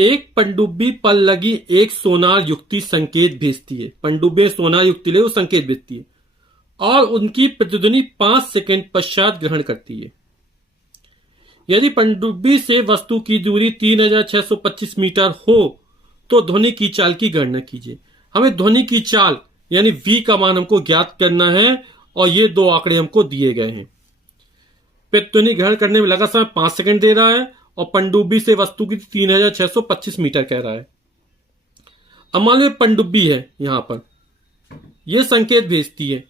एक पनडुब्बी पर लगी एक सोनार युक्ति संकेत भेजती है। पनडुब्बी सोनार युक्ति ले वो संकेत भेजती है और उनकी प्रतिध्वनि 5 सेकंड पश्चात ग्रहण करती है। यदि पनडुब्बी से वस्तु की दूरी 3625 मीटर हो तो ध्वनि की चाल की गणना कीजिए। हमें ध्वनि की चाल यानी v का मान हमको ज्ञात करना है और ये दो आंकड़े हमको दिए गए हैं। प्रतिध्वनि ग्रहण करने में लगा समय 5 सेकंड दे रहा है और पनडुब्बी से वस्तु की 3625 मीटर कह रहा है। अब मान लो पनडुब्बी है, यहां पर यह संकेत भेजती है,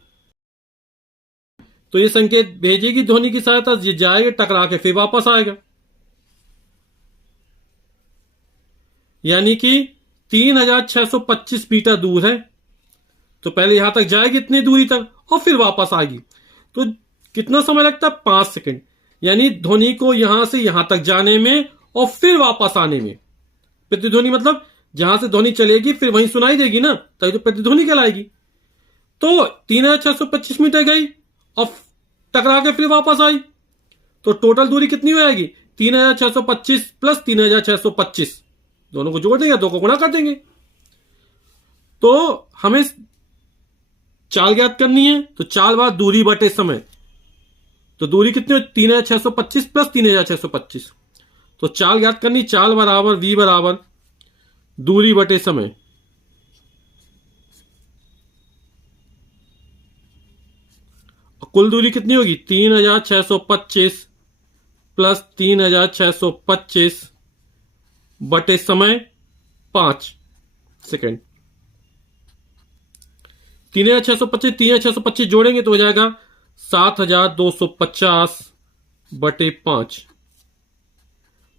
तो ये संकेत भेजेगी ध्वनि की सहायता से, जाएगा टकरा के फिर वापस आएगा, यानी कि 3625 मीटर दूर है तो पहले यहां तक जाएगी इतनी दूरी तक और फिर वापस आएगी। तो कितना समय लगता है? 5 सेकंड। यानी ध्वनि को यहां से यहां तक जाने में और फिर वापस आने में। प्रतिध्वनि मतलब जहां से ध्वनि चलेगी फिर वहीं सुनाई देगी ना, तभी तो प्रतिध्वनि कहलाएगी। तो 3625 मीटर गई और टकरा के फिर वापस आई, तो टोटल दूरी कितनी हो जाएगी? 3625 प्लस 3625, दोनों को जोड़ देंगे, दो को गुणा कर देंगे। तो हमें चाल ज्ञात करनी है, तो चाल बार दूरी बटे समय, तो दूरी कितनी हो? 3625 प्लस 3625। तो चाल ज्ञात करनी, चाल बराबर v बराबर दूरी बटे समय। कुल दूरी कितनी होगी? 3625 प्लस 3625 बटे समय 5 सेकेंड। 3625 जोड़ेंगे तो हो जाएगा 7250 बटे 5।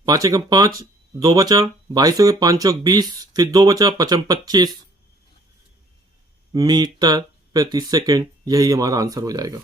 5 एकम 5, 2 बचा, 22 हो गए, 5 चौक 20, फिर 2 बचा, 5 25 मीटर प्रति सेकेंड। यही हमारा आंसर हो जाएगा।